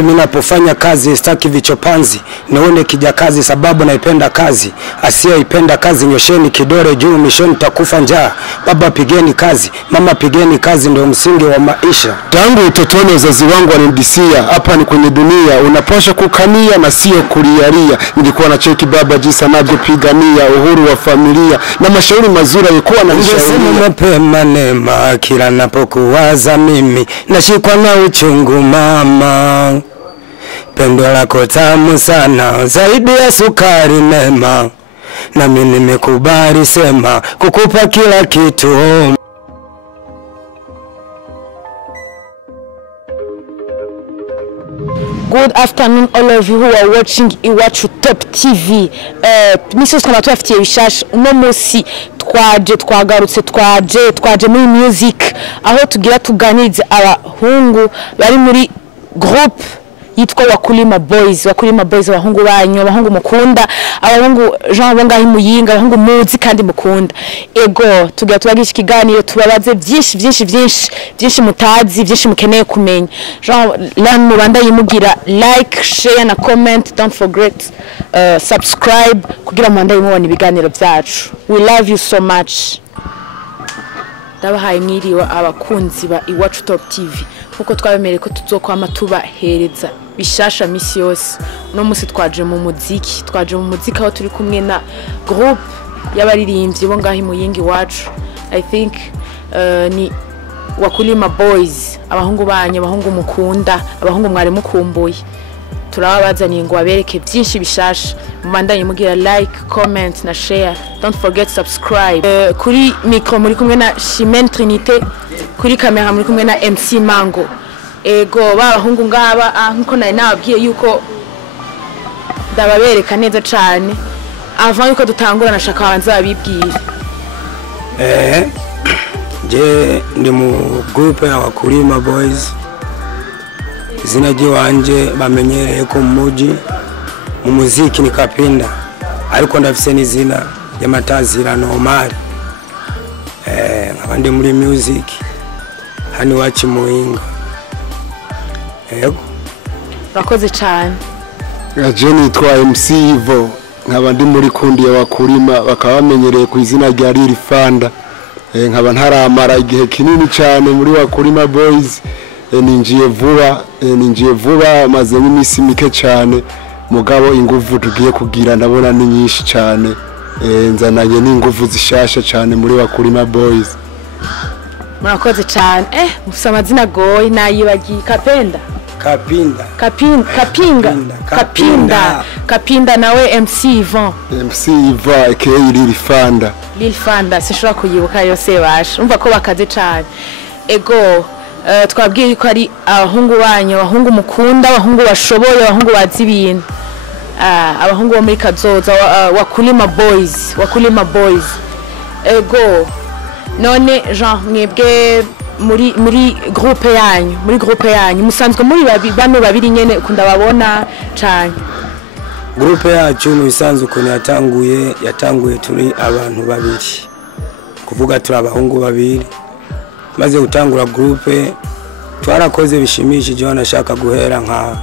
Mimi napofanya kazi sitaki vichopanzi, nione kijakazi sababu naipenda kazi. Asiyeipenda kazi nyosheni kidole juu, mishoni takufa njaa. Baba pigeni kazi, mama pigeni kazi, ndio msingi wa maisha. Tangu utotoni wazazi wangu walinidisia, hapa ni kwenye dunia unapaswa kukania na sio kulialia. Nilikuwa na cheki baba jinsi anavyopigania uhuru wa familia na mashauri mazuri alikuwa ananishauri. Mapema neema kila napokuwaza mimi nashikwa na uchungu mama. Pendo lako tamu sana zaidi ya sukari neema, na mimi nimekubali sema kukupa kila kitu. Good afternoon all of you who are watching Iwacu Top TV. Misos kama tuafitiye bishasha Uyumusi twaje muri music aho tugira tuganirize abahungu bari muri group yitwa WAKULIMA boys. WAKULIMA boys abahungu banyu, abahungu mukunda, abahungu Jean Bongahi muyinga, abahungu muzi kandi mukunda. Ego tugira tubagisha ikiganiro tubabaze byinshi mutazi, byinshi mukeneye kumenya. Jean lan mubanda yimugira like, share na comment, don't forget subscribe kugira mubanda yimubona ibiganiro byacu. We love you so much. Ndabahaye mwiriwe abakunzi ba Iwacu Top TV. Kuko twabemereye ko tuzokwama tubahereza bishasha misi yose. Uno musi twaje mu muziki, aho turi kumwe na group y'abaririmbyi bo ngahi muyingi wacu. I think ni WAKULIMA boys, abahungu banyu, abahungu mukunda, abahungu mwari mukumbuye. Turabazaniye ngo babereke byinshi bishasha. Mubandanye mugira like, comment na share. Don't forget subscribe. Kuri micro muri kumwe na Chimene Trinité, kuri kamera muri kumwe na MC Mango. Ego babahungu ngaba nkuko nari nababwiye yuko ndababereka neza cyane. Avant yuko dutangura nashaka abanza babibwire. Je ndi mu group ya WAKULIMA boys. Izina wanje bamenyereye ko muji mu muziki ni Kapinda, ariko ndafise n'izina y'amatazira normal. Nkabandi muri music hani wacu muhinga. Yego bakoze cyane. Jeni nitwa MC Ivo, nkabandi muri kundi ya WAKULIMA bakaba bamenyereye ku izina rya Lil Fanda. Nkaba ntaramara igihe kinini cyane muri WAKULIMA boys. Ninjiye vuba maze n'imisi mike cyane, mugabo ingufu tugiye kugira ndabona ni nyinshi cyane. Nzananye n'ingufu zishasha cyane muri WAKULIMA boys. Murakoze cyane. Mufite amazina goyi nayibagiye. Kapinda nawe MC Ivan. MC Ivan aka Lil Fanda. Lil Fanda sishobora kuyibuka yose basha. Umva ko bakaze cyane. Ego twabwiye ko ari abahungu banyu, abahungu mukunda, abahungu bashoboye, abahungu bazi ibintu. Abahungu bo muri kazoza WAKULIMA boys. Ego none Jean mwebwe muri groupe yanyu musanzwe muri babiri nyene ukunda babona cyane. Groupe yacu musanzwe uko yatanguye turi abantu babiri, kuvuga turi abahungu babiri. Maze gutangura groupe twarakoze bishimishije, wanashaka guhera nka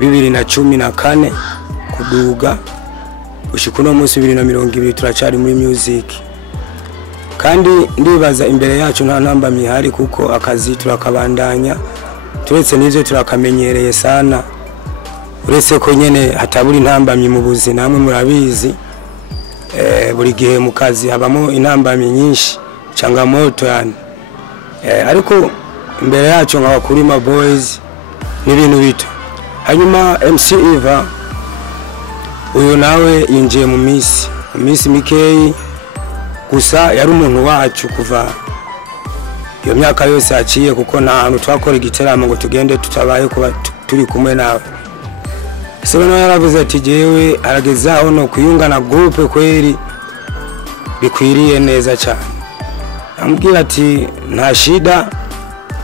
2014 kuduga ushika no munsi 2020 turacari muri music. Kandi ndibaza imbere yacu nta namba mihari kuko akazi turakabandanya, turetse n'ivyo turakamenyereye sana. Uretse ko nyene hataburi intambamye mu buzi, namwe murabizi buri gihe mu kazi habamo intambamye nyinshi, changamoto yani. Ariko imbere yacu nka WAKULIMA boys n'ibintu bito. Hanyuma MC Eva uyu nawe yinjiye mu misi mikeyi, gusa yari umuntu wacu kuva iyo myaka yose yaciye, kuko nta hantu twakora igiteramo ngo tugende tutabaye kuba turi kumwe nawe. Ese bano yaravuze ati jewe aragezaho no kuyunga na groupe kweri bikwiriye neza cyane. Ambwira ati nta shida,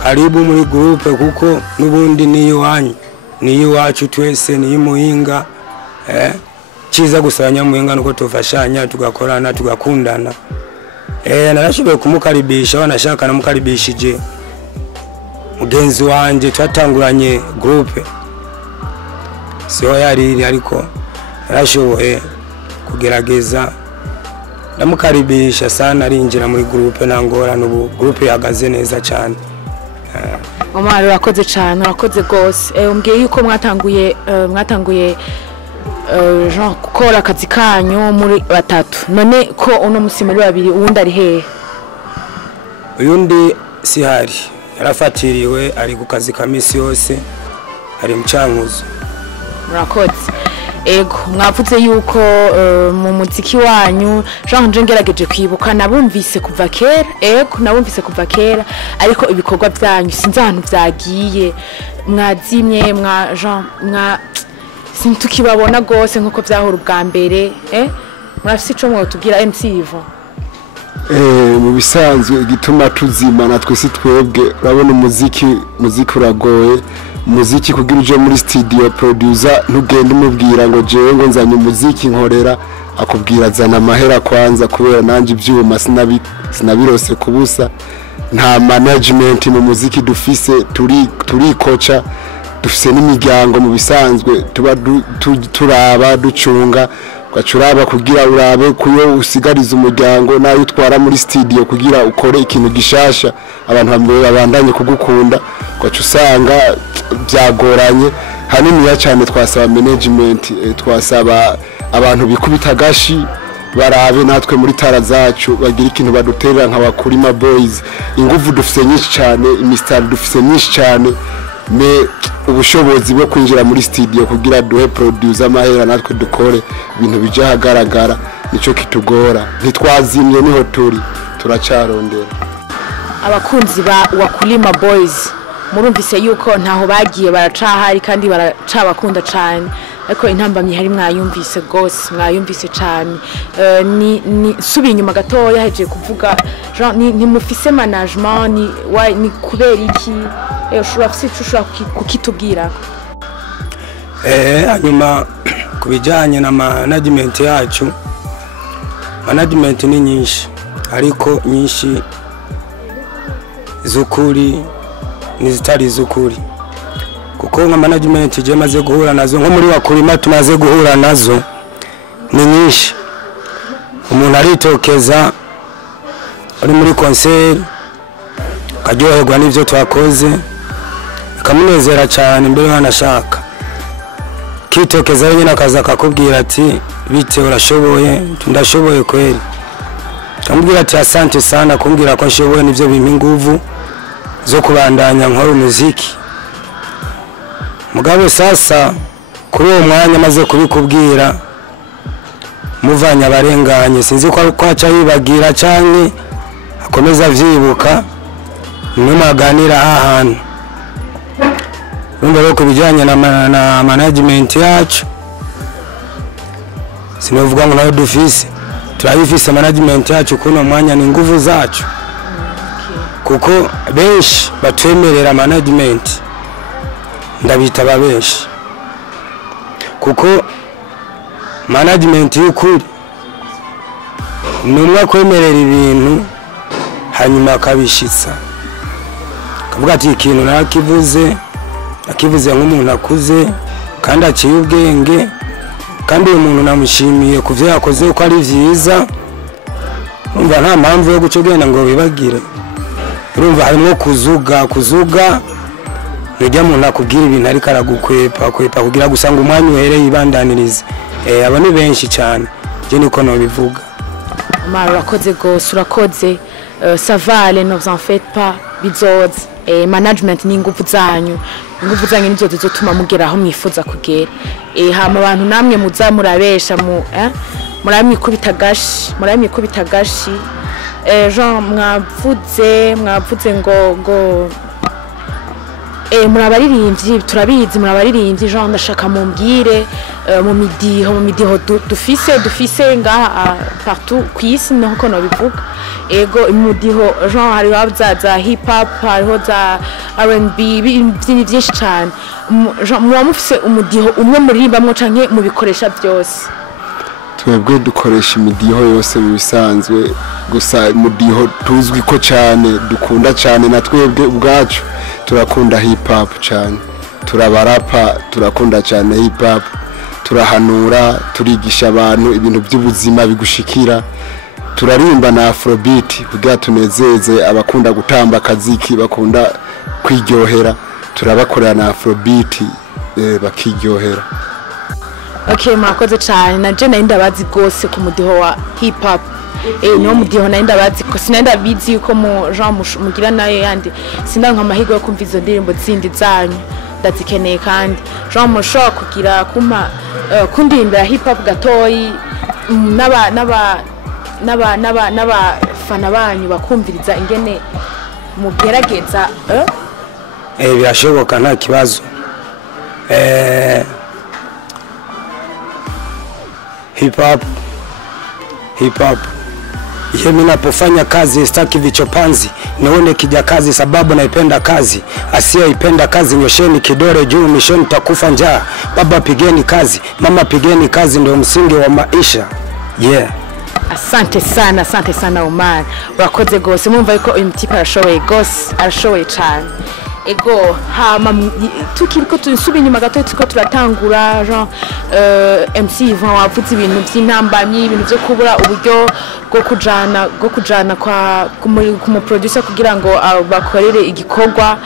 karibu muri groupe kuko nubundi niyo wanyu, niyo wacu twese, niyo muhinga. Chiza gusanya muhinga nuko tufashanya, tugakorana, tugakundana. Narashoboye kumukaribisha, wanashaka namukaribishije mugenzi wanje twatanguranye groupe siho yari ariko yarashoboye kugerageza ndamukaribisha sana arinjira muri groupe nangora n'ubu groupe yagaze neza cyane. Omar urakoze cyane urakoze gose umbwiye yuko mwatanguye Jean gukora akazi kanyu muri batatu none ko uno musi muri babiri uwundi ari hehe? Uyundi sihari yarafatiriwe ari ku kazi ka misi yose ari mu Cankuzo. Murakoze ego mwavuze yuko mu muziki wanyu Jean nje ngerageje kwibuka nabumvise kuva kera nabumvise kuva kera ariko ibikorwa byanyu sinzi ahantu byagiye mwazimye mwa Jean sintukibabona gose nkuko byahora ubwa mbere murafise ico mwotubwira MC Ivo? Mu bisanzwe igituma tuzima natwe si twebwe urabona umuziki uragoye umuziki kugira uje muri studio producer ntugende umubwira ngo jewe ngo nzanye umuziki nkorera akubwira zana amahera kwanza kubera nanje ibyuma sinabirose kubusa nta management mu muziki dufise turi kocha dufise n'imiryango mu bisanzwe tuba turaba ducunga gacuraba kugira urabe kuyo usigariza umuryango nayo utwara muri studio kugira ukore ikintu gishasha abantu babandanye kugukunda gacu usanga byagoranye hanini ya cyane twasaba management twasaba abantu bikubita gashi barabe natwe muri tara zacu bagira ikintu baduterera nka WAKULIMA boys ingufu dufise nyinshi cyane imistar dufise nyinshi cyane ubushobozi bwo kwinjira muri studio kugira duhe producer amahera natwe dukore ibintu bija hagaragara nico kitugora ntitwazimye niho turacarondera. Abakunzi ba WAKULIMA boys murumvise yuko ntaho bagiye baracahari kandi baracabakunda cyane ariko intambamye hari mwayumvise gose mwayumvise cyane ni subi inyuma gatoya heje kuvuga ni mufise management ni kubera iki ushobora kukitubwira? Hanyuma kubijanye na management yacu management ni nyinshi ariko nyinshi zukuri nizitari zukuri kuko nka management je maze guhura nazo nko muri WAKULIMA tumaze guhura nazo ni nyinshi. Umuntu aritokeza ari muri concert karyoherwa n'ivyo twakoze kamunezera cyane mbere wanashaka kitokeza nyine akaza kakubwira ati bite urashoboye ndashoboye kweli kamubwira ati asante sana kumbwira ko nshoboye nivyo bimpa inguvu zo kubandanya nkora umuziki. Mugabo sasa kuri uwo mwanya maze kubikubwira muvanya barenganye sinzi ko kwaca yibagira cyane akomeza vyibuka numaganira ahantu Ndero kubijanye na management yacu sinovuga ngo nayo dufise turabifise management yacu kuno mwanya ni nguvu zacu kuko benshi batwemerera management ndabita babenshi kuko management y'ukuri numwe kwemerera ibintu hanyuma akabishitsa kavuga ati ikintu narakivuze akivuze nk'umuntu akuze kandi aciye ubwenge kandi uyu muntu namushimiye kuvyo yakoze uko ari vyiza umva nta mpamvu yo gucogenda ngo bibagire urumva harimo kuzuga nijya muntu akubwira ibintu ariko aragukwepa kugira gusanga umwanya uhereye ibandanirize aba ni benshi cyane je niko no bivuga. Mara urakoze gose urakoze savale ne vous en faites pas bizoza management ni ingufu zanyu nizo zizotuma mugera aho mwifuza kugera hama abantu namwe muzamurabesha muramikubita gashi Jean mwavuze ngo murabaririmbyi turabizi murabaririmbyi Jean ndashaka mumbwire mu midiho dufise ngaha partout kwisi nako no bivuga ego imudiho Jean hari za hip hop hariho za R&B ibintu byinshi cyane Jean mufise umudiho umwe muririmbamwo canke mubikoresha byose? Twebwe dukoresha imidiho yose mu bisanzwe gusa umudiho tuzwi ko cyane dukunda cyane na twebwe ubwacu turakunda hip hop cyane, turabarapa, turakunda cyane hip hop, turahanura, turigisha abantu ibintu by'ubuzima bigushikira, turarimba na afrobeat kugira tunezeze abakunda gutamba akaziki, bakunda kwiryohera, turabakorera na afrobeat bakiryohera. Okay, murakoze cyane. Naje nari ndabazi gose ku mudiho wa hip hop. Niyo mudiho nari ndabazi ko sinenda bizi yuko mu Jean mugira nayo yandi sindanka amahirwe yo kumva izo ndirimbo zindi zanyu ndazikeneye kandi Jean mushobora kugira kuma kundimbira hip hop gatoyi n'aba fana banyu bakumviriza ingene mugerageza birashoboka nta kibazo. Hip hop mimi napofanya kazi sitaki vichopanzi, nione kija kazi sababu naipenda kazi, asiyeipenda kazi nyosheni kidole juu, mishoni takufa njaa. Baba pigeni kazi, mama pigeni kazi, ndio msingi wa maisha. Asante sana Omar, urakoze gose. Mumva yuko uyu mutipe arashoboye gose, arashoboye cyane. Ego hama tukiriko tunsubi nyuma gato tuko turatangura Jean MC Ivan wavuze ibintu by'intambamyi, ibintu byo kubura uburyo bwo kujana kwa ku producer kugira ngo bakorere igikorwa.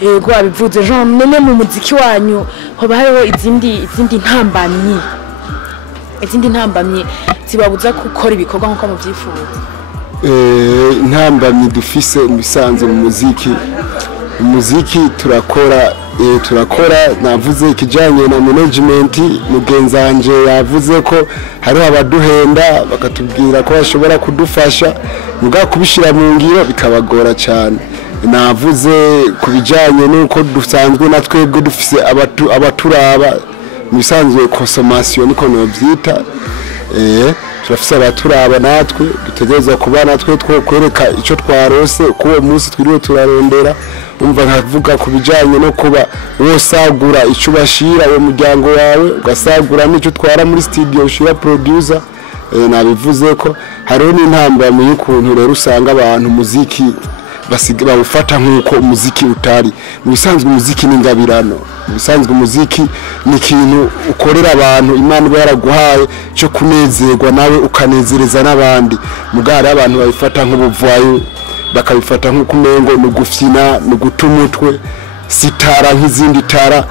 Ego abivuze Jean, none mu muziki wanyu hoba hariho izindi ntambamyi zibabuza gukora ibikorwa nko mu byifuza? Intambamyi dufise umusanze mu muziki turakora navuze ikijanye na management. Mugenzanje yavuze ko hariho abaduhenda bakatubwira ko bashobora kudufasha muga kubishira mu ngiro bikabagora cyane. Navuze kubijanye nuko dusanzwe natwebwe dufise abaturaba musanzwe consommation niko no byita. Turafise abaturaba natwe dutegereza kuba natwe kwereka ico twarose kuwo munsi twiriwe turarondera. Umva nkavuga kubijanye no kuba wosagura ico bashira wo muryango wawe, ugasagura n'icyo twara muri studio ushira producer. Nabivuze ko hariho n'intambamyi y'ukuntu rero usanga abantu muziki basiga ufata nkuko umuziki utari. Mu bisanzwe umuziki ni ngabirano, mu bisanzwe umuziki ni kintu ukorera abantu Imana yaraguhaye cyo kunezerwa nawe ukanezereza n'abandi. Mugara abantu babifata nk'ubuvayo, bakabifata nk'ukumengo nugufyina nugutumutwe sitara nk'izindi tara.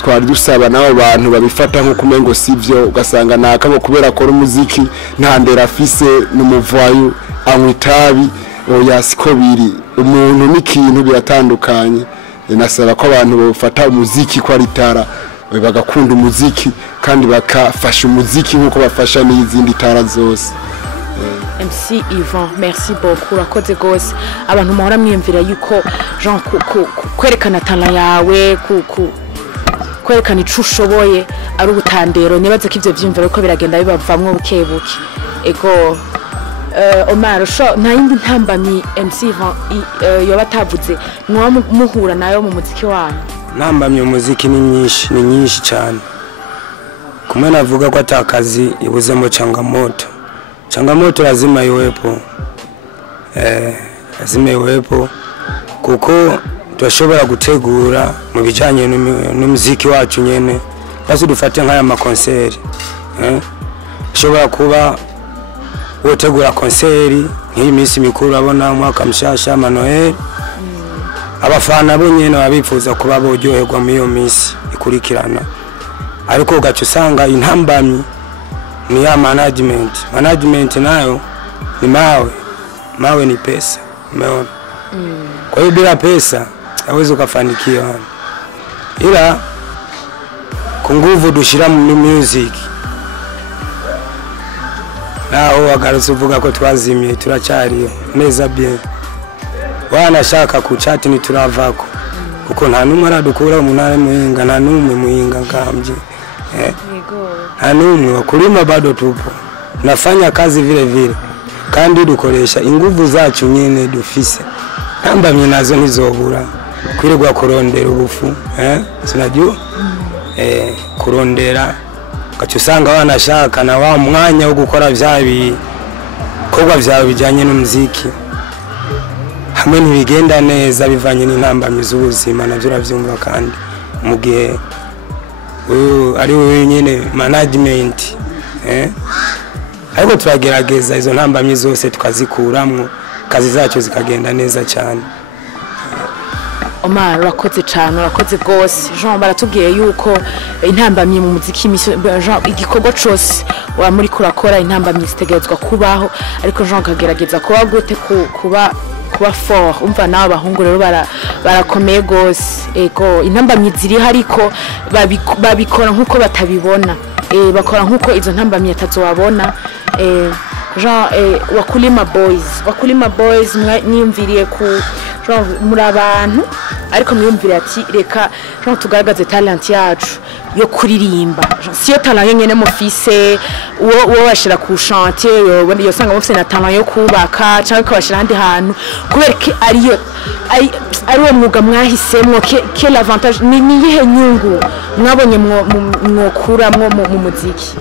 Twari dusaba nabo bantu babifata nk'ukumengo sivyo, ugasanga nakabo kubera akora umuziki nta ndera afise n'umuvayo amwitabi. Oya siko biri, umuntu n'ikintu biratandukanye. Nasaba ko abantu bafata umuziki ko ari tara, bagakunda umuziki kandi bakafasha umuziki nkuko bafasha n'izindi tara zose. MC Ivan, merci beaucoup, urakoze gose. Abantu muhora mwiyumvira yuko Jean kwerekana talent yawe kwerekana ico ushoboye ari ubutandero, nibaze ko ivyo vyimvira ko biragenda bibavamwe bukebuke. Ego Omar, nta yindi ntambamyi MC Ivan yoba atavuze muhura nayo mu muziki wanyu? Ntambamyi umuziki ni nyinshi cyane. Kumwe navuga ko atakazi ibuzemo changamoto lazima iwepo. Lazima iwepo kuko turashobora gutegura mu bijanye n'umuziki wacu nyene, basi dufate nk'aya makonseri. Shobora kuba wotegura konseri nk'iyi minsi mikuru, abona mwaka mshasha Noel, abafana bo nyene babifuza kuba boryoherwa mu iyo minsi ikurikirana, ariko ugaca usanga intambamyi ni ya management nayo ni mawe ni pesa, umeona. Kwa hiyo bila pesa hawezi ukafanikiwa, ila ku nguvu dushira mu music naho wagarutse uvuga ko twazimye turacariyo neza bien. Wanashaka kuchati ni turavako kuko nta numwe aradukura umunare muhinga, nta numwe muhinga ngambye. Nta numwe wakulima bado tupo, nafanya kazi vile kandi dukoresha inguvu zacu nyene dufise. Ntambamye nazo nizobura kwirirwa kurondera ubufu, sinajua kurondera gacu usanga wanashaka na wa mwanya wo gukora vyabi kogwa vyawe bijanye n'umuziki hamwe ntibigenda neza bivanye n'intambamyi z'ubuzima navyo uravyumva kandi mu gihe ari wowe nyene management ariko turagerageza izo ntambamyi zose tukazikuramwo kazi zacu zikagenda neza cyane. Omar urakoze cyane urakoze gose Jean baratubwiye yuko intambamyi mu muziki Jean igikorwa cyose wa muri kurakora intambamyi zitegerezwa kubaho ariko Jean kagerageza kuba gute kuba fort umva nawe abahungu rero barakomeye gose ego intambamyi ziri hariko babikora nkuko batabibona bakora nkuko izo ntambamyi atazobabona Jean WAKULIMA boys niyumviriye ku Jean muri abantu ariko mwiyumvira ati reka Jean tugaragaze talent yacu yo kuririmba siyo talent yenyene mufise uwo bashira ku chantier yo sanga mufise na talent yo kubaka cyangwa ko bashira handi hantu kubera ko ariwo mwuga mwahisemwo ke l'avantage ni yihe nyungu mwabonye mwokuramwo mu muziki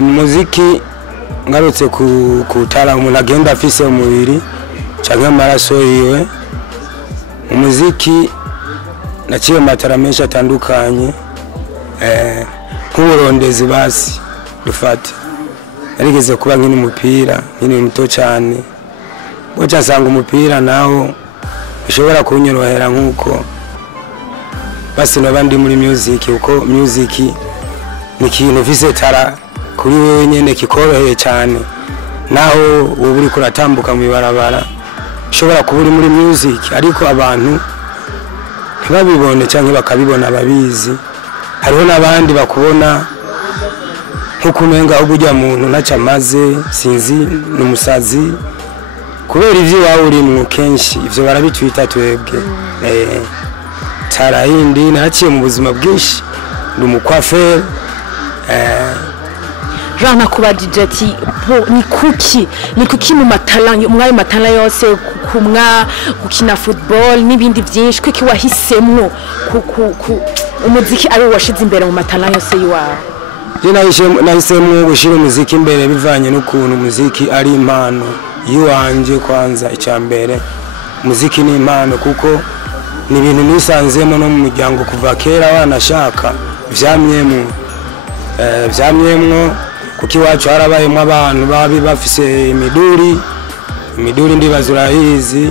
muziki ngarutse kutara umuntu agenda afise umubiri cyangwa amaraso yiwe umuziki naciye amatara menshi atandukanye nk'uburondezi basi dufate narigeze kuba nk'ini umupira nk'ini muto cyane boca nsanga umupira naho bishobora kunyorohera nk'uko basi n'abandi muri music uko music ni ikintu ufise tara kuri wewe nyene kikoroheye cyane naho ubu uri kuratambuka mu ibarabara ushobora kuba uri muri music ariko abantu ntibabibone cyangwa bakabibona babizi hariho n'abandi bakubona nkuko umenga aho ujya muntu ntacyo amaze sinzi n'umusazi kubera ivyo wawe urimwo kenshi ivyo barabitwita twebwe tarahindi naciye mu buzima bwinshi ndi umukwaferi Jean kubadije ati ni kuki mu matala umwaye matala yose kumwa gukina football nibindi byinshi kuki wahisemwo umuziki ari washize imbere mu matala yose yiwawe nahisemwo gushira umuziki imbere bivanye n'ukuntu umuziki ari impano yiwanje kwanza icyambere umuziki ni impano kuko ni ibintu nisanzemo no mu muryango kuva kera abanashaka vyamyemwo kuki wacu harabayemo abantu babi bafise imiduri ndibaza urahizi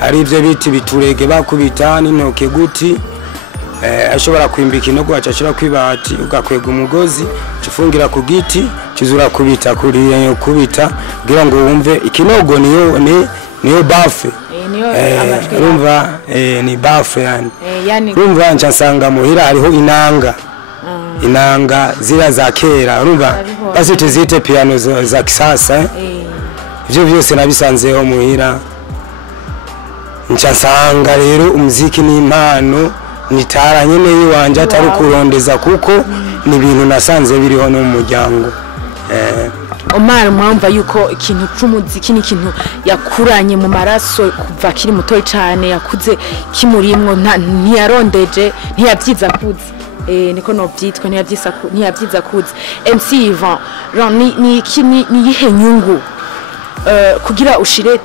hari ivyo biti biturege bakubita n'intoke guti ashobora kwimbika inogo acashira kwibati ugakwega umugozi ufungira ku giti kizura kubita kuri kubita kugira ngo wumve ikinogo niyo bafe urumva ni bafe yani urumva nsanga muhira hariho inanga zira za kera urumva basi tuzite piano za kisasa ivyo byose nabisanzeho muhira nsanga rero umuziki ni impano nitara nyene yiwanje atari kurondeza kuko ni ibintu nasanze biriho no mu muryango Omar mwumva yuko ikintu c'umuziki ni ikintu yakuranye mu maraso kuva kiri muto cyane yakuze kimurimwo ntiyarondeje ntiyabyiza kuze niko no byitwa ntiyabyiza kuze MC Ivan ni yihe nyungu kugira ushire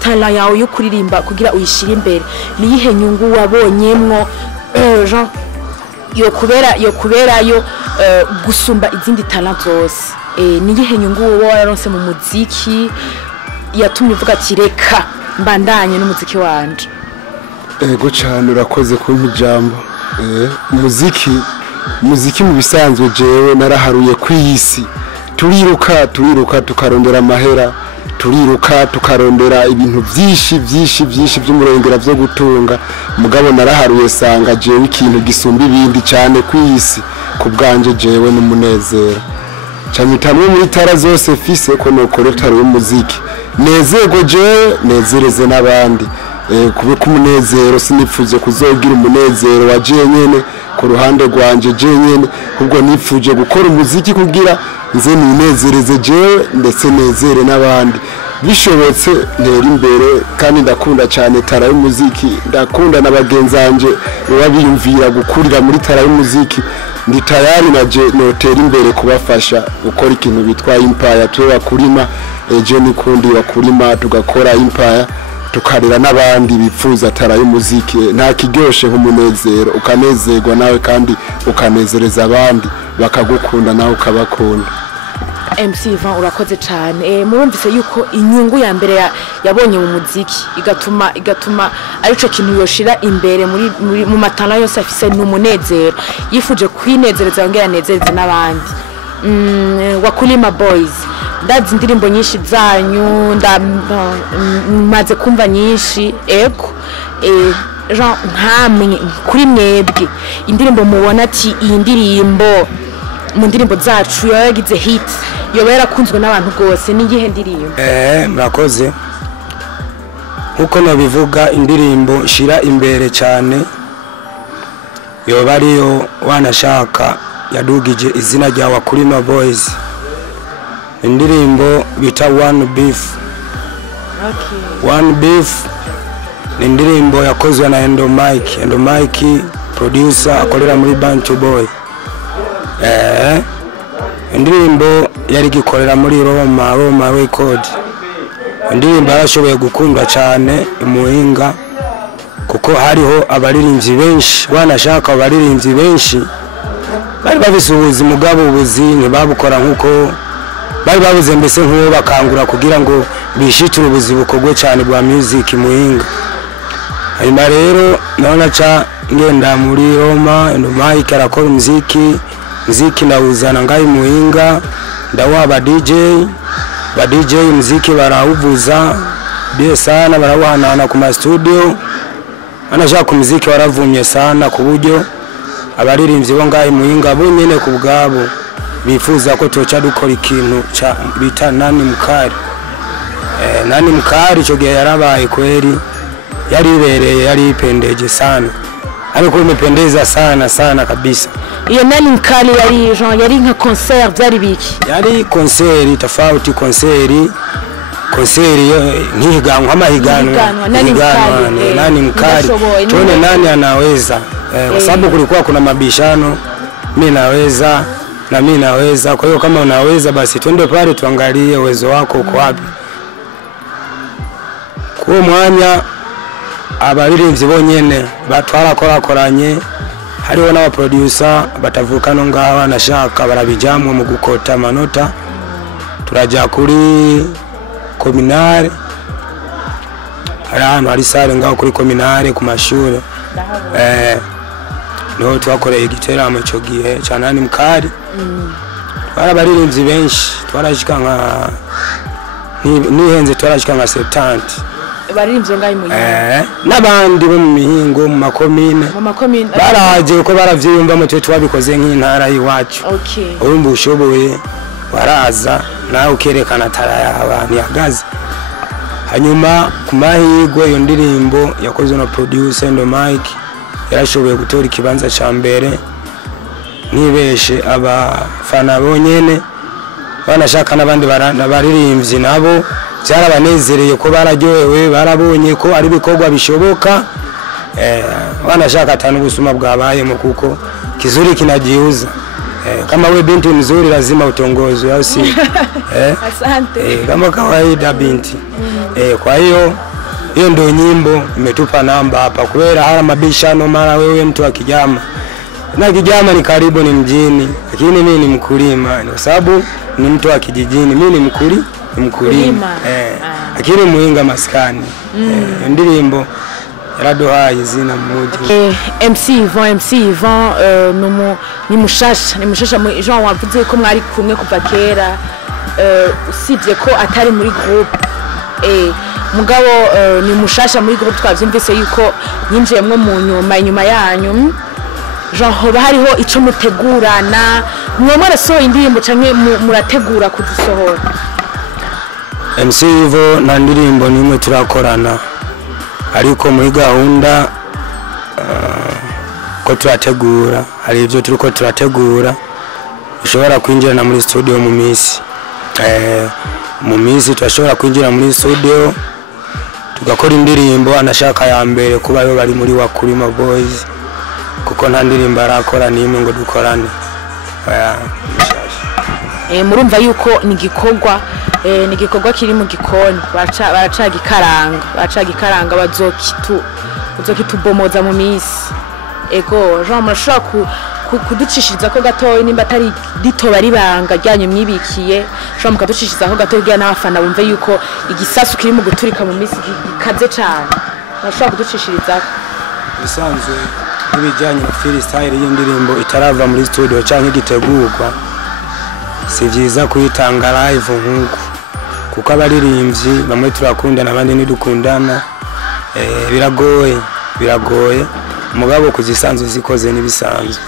talent yawe yo kuririmba kugira uyishire imbere ni yihe nyungu wabonyemwo Jean yo kuberayo gusumba izindi talent zose ni yihe nyungu wowe wararonse mu muziki yatumye uvuga ati reka mbandanye n'umuziki wanje ego cyane urakoze kumpa ijambo muziki mu bisanzwe jewe naraharuye kw'isi turiruka tukarondera amahera turiruka tukarondera ibintu byinshi by'umurengera byo gutunga mugabo naraharuye sanga jewe ikintu gisumba ibindi cyane kw'isi ku bwanje jewe n'umunezero cyane tamwe muri tara zose fise ko nokoreta y'umuziki nezego jewe nezereze n'abandi kube kumunezero sinipfuje kuzogira umunezero wa jenyene ku ruhande rwanje jenyene ubwo nipfuje gukora umuziki kugira nze ninezereze jewe ndetse nezere n'abandi bishobotse ntera imbere kandi ndakunda cyane tara y'umuziki ndakunda n'abagenzanje baba biyumvira gukurira muri tara y'umuziki ndi tayari naje notera imbere kubafasha gukora ikintu bitwa empire twabakuzaniye ejo nikundi WAKULIMA tugakora empire tukarera n'abandi bipfuza atara y'umuziki nta kiryoshe nk'umunezero ukanezerwa nawe kandi ukanezereza abandi bakagukunda nawe ukabakunda. MC Ivan urakoze cyane murumvise yuko inyungu ya mbere yabonye mu muziki igatuma arico kintu yoshira imbere mu matana yose afise n'umunezero yifuje kwinezereza yongera nezereza n'abandi. WAKULIMA boys ndazi indirimbo nyinshi zanyu maze kumva nyinshi ego Jean nkamwe kuri mwebwe indirimbo mubona ati iyi ndirimbo mu ndirimbo zacu yagize hit yoba yarakunzwe n'abantu gose ni gihe ndirimbo murakoze uko nabivuga indirimbo shira imbere cyane yoba ariyo wanashaka yadugije izina rya WAKULIMA boys indirimbo bita one beef. One beef ni indirimbo yakozwe na Endo Mike producer akorera muri Bantu Boy. Indirimbo yari gikorera muri Roma record. Indirimbo yarashoboye gukundwa cyane imuhinga kuko hariho abaririmbyi benshi wanashaka abaririmbyi benshi bari bafise ubuzima bwabo ubuzinyi babukora nkuko bari babuze mbese nk'uwo bakangura kugira ngo bishiture ubuzima bukorwe cyane bwa music muhinga. Hanyuma rero naona cha ngenda muri Roma Endo Mike arakora muziki nawuzana ngai muhinga ndawa ba DJ muziki barawuvuza bie sana barawuhanana ku ma studio anashaka muziki waravumye sana ku buryo abaririmbyi bo ngai muhinga bo nyene ku bwabo bifuza ko toca dukora ikintu cha bita nani mukari cyo gihe yarabaye kweri yaribereye yaripendeje sana ariko imependeza sana kabisa. Iyo nani mukari yari Jean yari nka concert byari biki yari concert tofauti concert nkihiganwa amahiganwa nani mukari tuone nani anaweza kwa sababu kulikuwa kuna mabishano mimi naweza na mimi naweza. Kwa hiyo kama unaweza basi twende pale tuangalie uwezo wako uko wapi. Kwa mwanya abaririmbyi bonyene batwarakoranye hariho n'aba producer batavukana ngaha nashaka barabijamwe mu gukota amanota turaja kuri communale ahantu hari sare ngaho kuri communale ku mashure no twakoreye igiteramo cyo gihe cyane mukari barabaririmbyi benshi twarashika nka nihenze twarashika nka 70 baririmbye ngaho mu n'abandi bo mu mihingo mu makomine baraje uko baravyiyumva mu twe twabikoze nk'intara yiwacu. Urumva ushoboye waraza nawe ukerekana tara y'abantu yagaze. Hanyuma ku mahigwe iyo ndirimbo yakozwe na producer Endo Mike yarashoboye gutora ikibanza ca mbere nibeshe abafana bonyene banashaka n'abandi baririmbyi nabo byarabanezereye ko bararyohewe barabonye ko ari bikorwa bishoboka wanashaka atanu busuma bwabaye mu kuko kizuri kinajiuza kama wewe binti mzuri lazima utongozwe au si asante kama kawaida binti kwa hiyo ndio nyimbo imetupa namba hapa kwera hala mabishano mara wewe mtu wa Kijama na Kijama ni karibu ni mjini lakini mimi ni mkulima kwa sababu ni mtu wa kijijini mimi ni mkulima lakini muhinga maskani ndirimbo yaraduhaye izina mmoja. MC Ivan ni mushasha mu Jean wavuze ko mwari kumwe kuva kera usibye ko atari muri groupe mugabo ni mushasha muri groupe twavyumvise yuko yinjiyemwe mu nyuma yanyu Jean hoba hariho ico mutegurana mwe mwarasohoye indirimbo canke murategura kuzisohora? MC Ivo na ndirimbo nimwe turakorana ariko muri gahunda ko turategura hari ivyo turiko turategura ushobora kwinjira muri studio mu minsi turashobora kwinjira muri studio tugakora indirimbo anashaka ya mbere kuba yo bari muri WAKULIMA boys kuko nta ndirimbo arakora nimwe ngo dukorane murumva yuko ni igikorwa kiri mu gikoni baracagikaranga bazokitubomoza mu minsi ego Jean murashobora kuducishiriza ko gatoya nimba atari ritoba ribanga ryanyu mwibikiye Jean mukaducishiriza ko gatoya kugira n'abafana bumve yuko igisasu kiri mu guturika mu minsi gikaze cyane murashobora kuducishiriza bisanzwe n'ibijyanye na freestyle y'indirimbo itarava muri studio cyangwa igitegurwa si byiza kuyitanga live nk'uko kuko abaririmbyi bamwe turakundana abandi ntidukundana biragoye mugabo kuzisanzwe zikoze n'ibisanzwe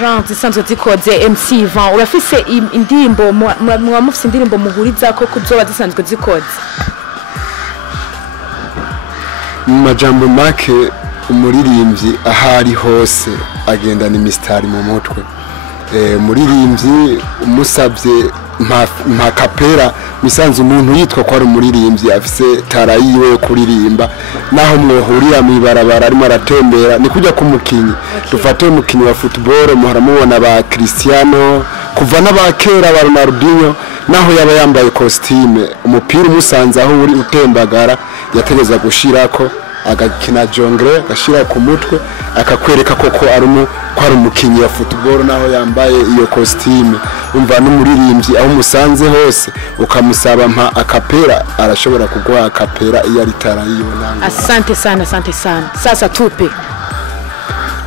Jean zisanzwe zikoze MC Van urafise indirimbo mufise indirimbo muhuriza ko kuzoba zisanzwe zikoze mu majambo make umuririmbyi ahari hose agendana imistari mu mutwe umuririmbyi umusabye nta kapera misanze umuntu yitwa ko ari umuririmbyi afise tara yiwe kuririmba naho mwohurira mu ibarabara arimo aratembera ni kujya ku mukinyi dufate umukinyi wa football muharamubona ba Cristiano kuva n'abakera ba Ronaldinho naho yaba yambaye costume umupira umusanze aho uri utembagara yategeza gushirako agakina jongle agashira ku mutwe akakwereka koko ari umukinyi wa football naho yambaye iyo costume umva n'umuririmbyi aho musanze hose ukamusaba mpa akapera arashobora kuguha akapera iyo ari tara yiwe nango. Asante sana sasa tupe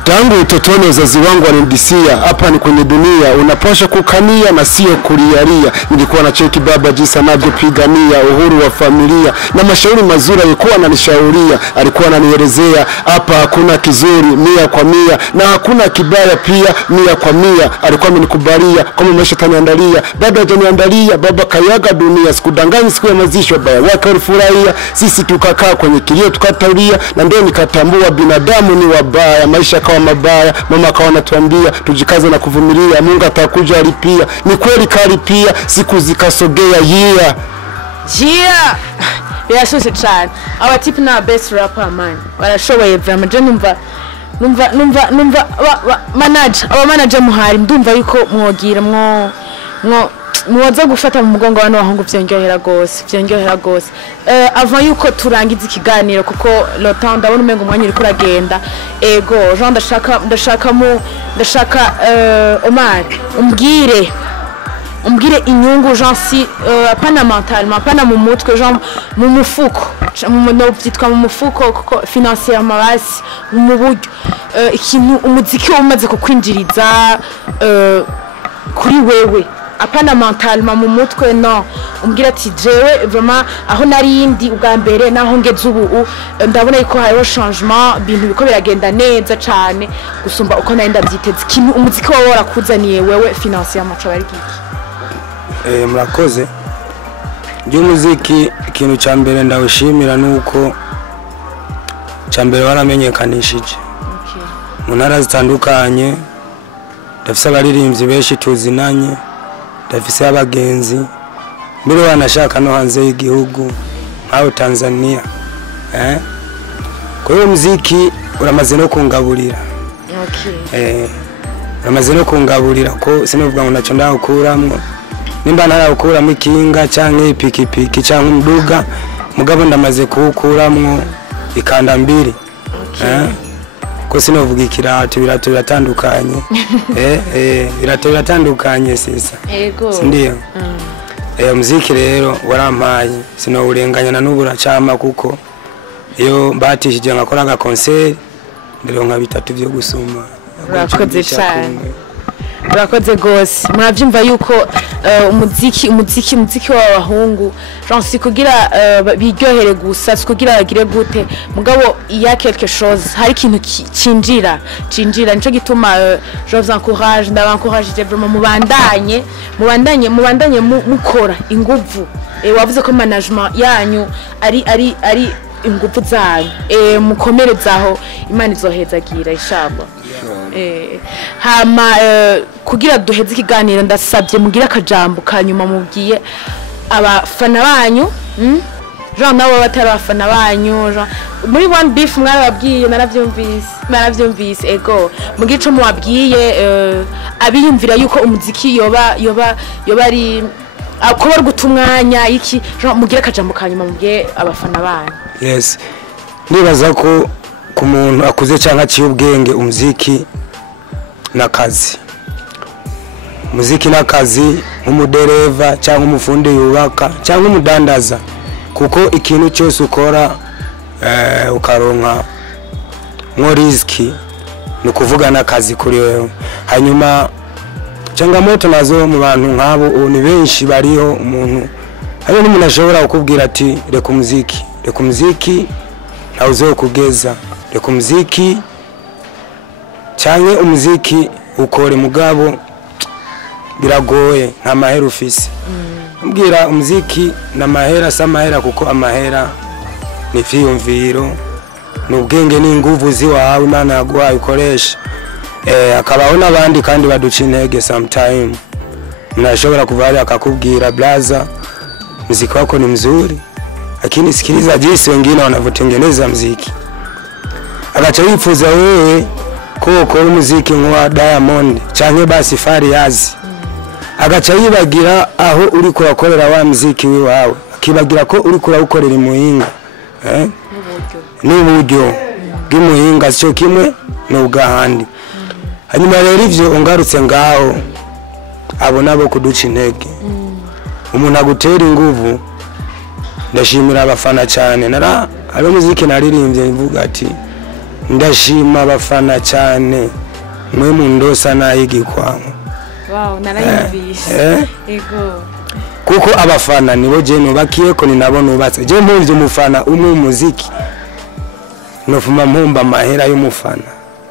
tangu utotoni wazazi wangu walinidisia hapa ni kwenye dunia unapasha kukania na sio kulialia. Nilikuwa na cheki baba jinsi anavyopigania uhuru wa familia na mashauri mazuri alikuwa ananishauria, alikuwa ananielezea hapa hakuna kizuri 100 kwa 100 na hakuna kibaya pia 100 kwa 100. Alikuwa amenikubalia kama maisha taniandalia, baba hajaniandalia, baba kayaga dunia, sikudanganya siku ya mazisho baya wake walifurahia, sisi tukakaa kwenye kilio tukatalia na ndio nikatambua binadamu ni wabaya, maisha kawa mabaya. Mama akawa anatuambia tujikaze na kuvumilia, Mungu atakuja alipia. Ni kweli kalipia, siku zikasogea birasose cyane abatipe na best rapper man barashoboye vraiment je numva manager muhari ndumva yuko mwogira mwoza gufata mu mugongo bano bahungu vyongerera gose avant yuko turangiza ikiganiro kuko le temps ndabona umengo umwanya uri kuragenda ego Jean ndashaka Omar umbwire inyungu Jean si apana mentalement apana mu mutwe Jean mu mufuko byitwa mu mufuko kuko financièrement basi mu buryo ikintu umuziki umaze kukwinjiriza kuri wewe apana mentalement mu mutwe no umbwira ati jewe vraiment aho nari yindi ubwa mbere naho ngeze ubu ndabona yuko hariho changement bintu biko biragenda neza cyane gusumba uko nari ndabyiteze ikintu umuziki wawe warakuzaniye wewe financièrement cyo bari kiki murakoze by'umuziki ikintu cya mbere ndawushimira nuko cya mbere waramenyekanishije mu ntara zitandukanye ndafise abaririmbyi benshi tuzinanye ndafise abagenzi mbere wanashaka no hanze y'igihugu nkaho Tanzania kwa hiyo muziki uramaze no kungaburira uramaze no kungaburira ko sinovuga ngo naco ndawukuramwo nimba narawukuramo ikinga canke ipikipiki canke umuduga mugabo ndamaze kuwukuramwo ikanda mbiri ko sinovuga ikirato birato biratandukanye birato biratandukanye sisa sindiyo muziki rero warampaye sinowurenganya na n'ubura cama kuko iyo batishije ngakora aga concert ndironka bitatu byo gusuma urakoze cyane urakoze gose muravyumva yuko umuziki w'abahungu Jean si kugira biryohere gusa si kugira bagire gute mugabo iya quelque chose hari ikintu cinjira nico gituma je vous encourage ndabancourage vraiment mubandanye mukora inguvu wavuze ko management yanyu ari ingufu zanyu mukomerezaho Imana izohezagira inshallah hama kugira duheze ikiganiro ndasabye mugira akajambo kanyuma mubwiye abafana banyu Jean nabo batarafana banyu Jean muri one beef mwarababwiye naravyumvise ego mugico muwabwiye abiyumvira yuko umuziki yoba ari akora gutumwanya iki Jean mugira kajambo kanyuma mubwiye abafana banyu. Yes, nibaza ko ku muntu akuze cyangwa aciye ubwenge umuziki n'akazi. Muziki n'akazi nk'umudereva cyangwa umufundi yubaka cyangwa umudandaza, kuko ikintu cyose ukora ukaronka nko riski ni kuvuga n'akazi kuri wewe. Hanyuma changamoto nazo mu bantu nk'abo ni benshi bariho, umuntu hari n'umuntu ashobora kukubwira ati reka umuziki ntawe uzokugeza, reka umuziki cyangwa umuziki ukore mugabo biragoye nta mahera ufise. Mbwira umuziki na mahera samahera, kuko amahera ni vyiyumviro n'ubwenge n'inguvu ziwawe Imana yaguhaye ukoresha. Akabaho n'abandi kandi baduca intege sometime. Mnashobora kuvari akakubwira blaza muziki wako ni mzuri, lakini sikiliza jinsi wengine wanavyotengeneza muziki. Agacha yifuza wewe ko ukora umuziki nk'wa Diamond canke basi Fariyazi, agacha yibagira aho uri kurakorera wa muziki wiwawe, akibagira ko uri kurawukorera imuhinga n'uburyo bw'imuhinga cyo kimwe n'ubwahandi. Hanyuma rero ivyo ungarutse ngaho abona bo kuduca intege, umuntu agutera inguvu. Ndashimira abafana cyane, ari muziki naririmbye mvuga ati ndashima abafana cyane mwe mundosa nayigikwanko. Wow, narayumvise ego, kuko abafana nibo je nubakiye ko ni nabo nubatse. Je mpumvye umufana umwe muziki nofuma mpumba mahera y'umufana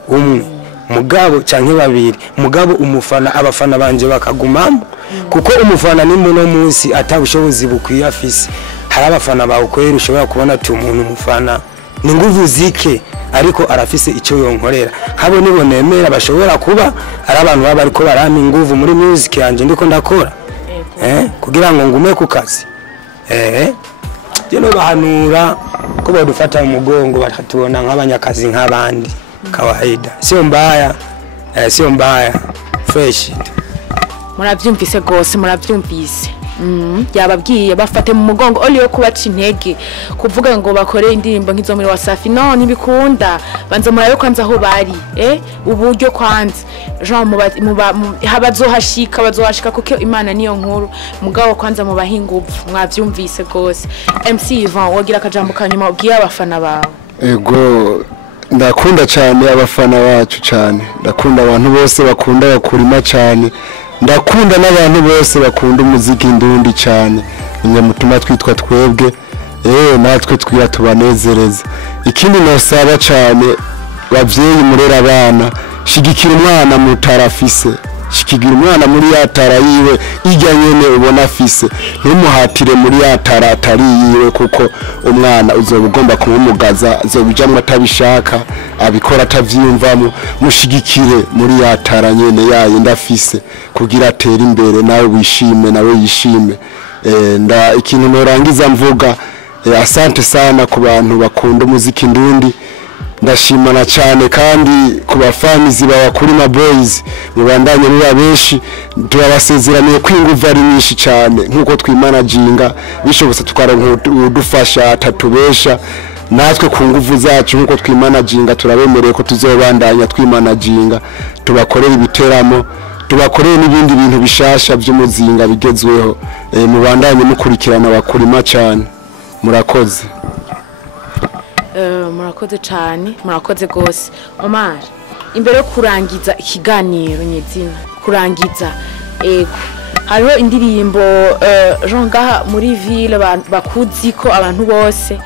umwe mugabo canke babiri, mugabo umufana abafana banje bakagumamo, kuko umufana ni muno munsi atabushobozi bukwiye afise. Hari abafana bawukwera ushobora kubona ati umuntu umufana ni nguvu zike ariko arafise icyo yonkorera. Habo nibo nemera bashobora kuba ari abantu baba ariko barami inguvu muri music yanje ndiko ndakora kugira ngo ngume ku kazi. Je no bahanura ko badufata mu mugongo bakatubona nk'abanyakazi nk'abandi kawaida. Sio mbaya fresh. Muravyumvise gose, muravyumvise. Yababwiye bafate mu mugongo oli yo kubaca intege kuvuga ngo bakore indirimbo nk'izo muri Wasafi. No ntibikunda, banza murayo kwanza aho bari uburyo kwanza Jean bazohashika kuko Imana niyo nkuru, mugabo kwanza mu bahinguvu. Mwavyumvise gose. MC Ivan wogira akajambo kanyuma ubwiye abafana bawe. Ego ndakunda cyane abafana bacu cyane, ndakunda abantu bose bakunda WAKULIMA cyane, ndakunda n'abantu bose bakunda umuziki ndundi cyane. Nyamutuma twitwa twebwe natwe twira tubanezereza. Ikindi nosaba cyane bavyeyi murera abana, shigikira umwana mutarafise, shikigira umwana muri yatara yiwe ijya nyene ubona afise, ntumuhatire muri yatara atari yiwe, kuko umwana uzobugomba kumumugaza azobijamwe atabishaka, abikora atavyiyumvamo. Mushigikire muri yatara nyene yaye ndafise kugira atere imbere nawe wishime nawe yishime. Ikintu norangiza mvuga asante sana ku bantu bakunda umuziki ndundi. Ndashimana cyane kandi ku bafanizi ba WAKULIMA boys mubandanye muri abenshi, turabasezeraniye kwinguva ari nyinshi cyane nkuko twimanaginga bishobotse tukaronka udufasha atatubesha natwe ku nguvu zacu nkuko twimanaginga. Turabemereye ko tuzobandanya twimanaginga, tubakorera ibiteramo, tubakoreye n'ibindi bintu bishasha by'umuzinga bigezweho. Mubandanye mukurikirana WAKULIMA cyane. Murakoze. Murakoze cyane, murakoze gose. Omar, imbere yo kurangiza ikiganiro nyezina kurangiza hariho indirimbo Jean ngaha muri ville bakuzi ko abantu bose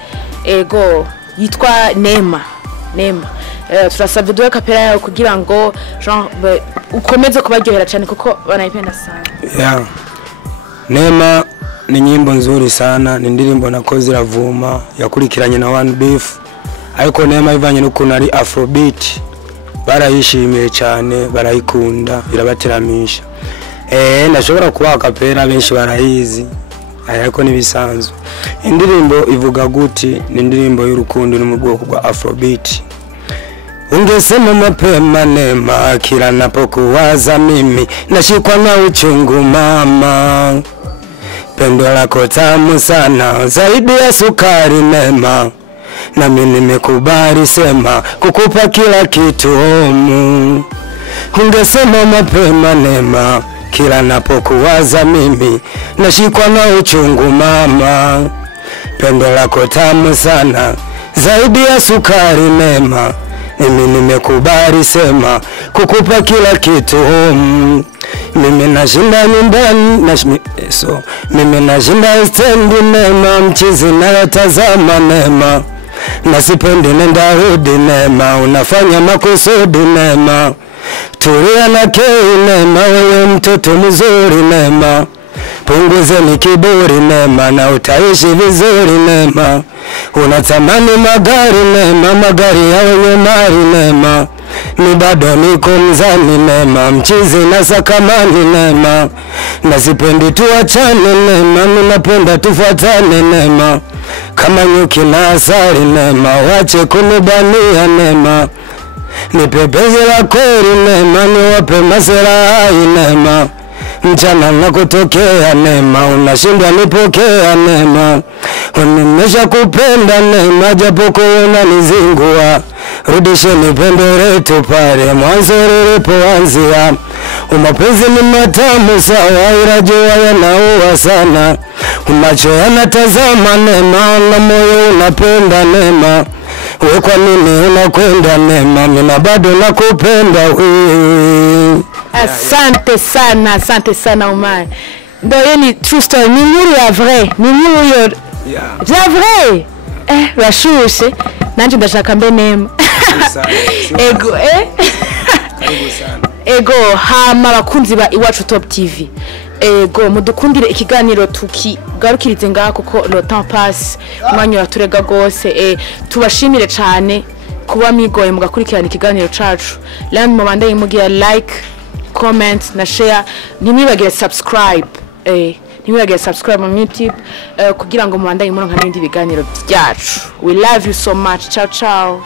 yitwa Nema. Turasabye duwe kapera yawe kugira ngo Jean ukomeze kubaryohera cyane kuko banayipenda sana. Nema ni nyimbo nzuri sana, ni ndirimbo nakoze iravuma yakurikiranye na One Beef, ariko Nema ivanye n'ukuntu ari Afrobeat barayishimiye cyane, barayikunda, irabateramisha. Ndashobora kuba kapera benshi barayizi ariko nibisanzwe. Indirimbo ivuga guti ni indirimbo y'urukundo ni mu bwoko bwa Afrobeat. Ungesema mapema nema kila napokuwaza mimi nashikwa na uchungu mama, pendo lako tamu sana zaidi ya sukari nema, nami nimekubali sema kukupa kila kitu omu. Ungesema mapema nema kila napokuwaza mimi nashikwa na uchungu mama, pendo lako tamu sana zaidi ya sukari nema, mimi nimekubali sema kukupa kila kitu mimi nashinda nyumbani mimi nashinda stendi nema, mchizi nayatazama nema, nasipendi nenda rudi nema, unafanya makusudi nema, tulia na kei nema, wewe mtoto mzuri nema, punguzeni kiburi nema, na utaishi vizuri nema, unatamani magari nema, magari ya wenye mali nema, ni bado niko mzani nema, mchizi na sakamani nema, nasipendi tuachane nema, ninapenda tufuatane nema, kama nyuki na asali nema, wache kunibania nema, nipepezi la kweli nema, niwape masera hai nema, mchana na kutokea nema, unashindwa nipokea nema, nimesha kupenda nema, japo kuona nizingua, rudisheni pendo letu pale mwanzo lilipoanzia, mapenzi ni matamu sawa ila jua yanaua sana, macho yanatazama nema, na moyo unapenda nema, we kwa nini unakwenda nema, mina bado nakupenda wewe. Asante sana Omar. Ndio ni true story, ni muri ya vrai, ni muri yo. Ya vrai. Rashushe, nanje ndashaka mbe nema. Ego Ego hama bakunzi ba Iwacu Top TV. Ego mudukundire ikiganiro tukigarukirize ngaho kuko le temps passe, umwanya turega gose. Tubashimire cyane kuba migoye mugakurikirana ikiganiro cacu. Land mubandanye mugira like, comment na share, ntimwibagire subscribe. Ntimwibagire subscribe on YouTube kugira ngo mubandanye muronka n'ibindi biganiro byacu. We love you so much. Ciao ciao.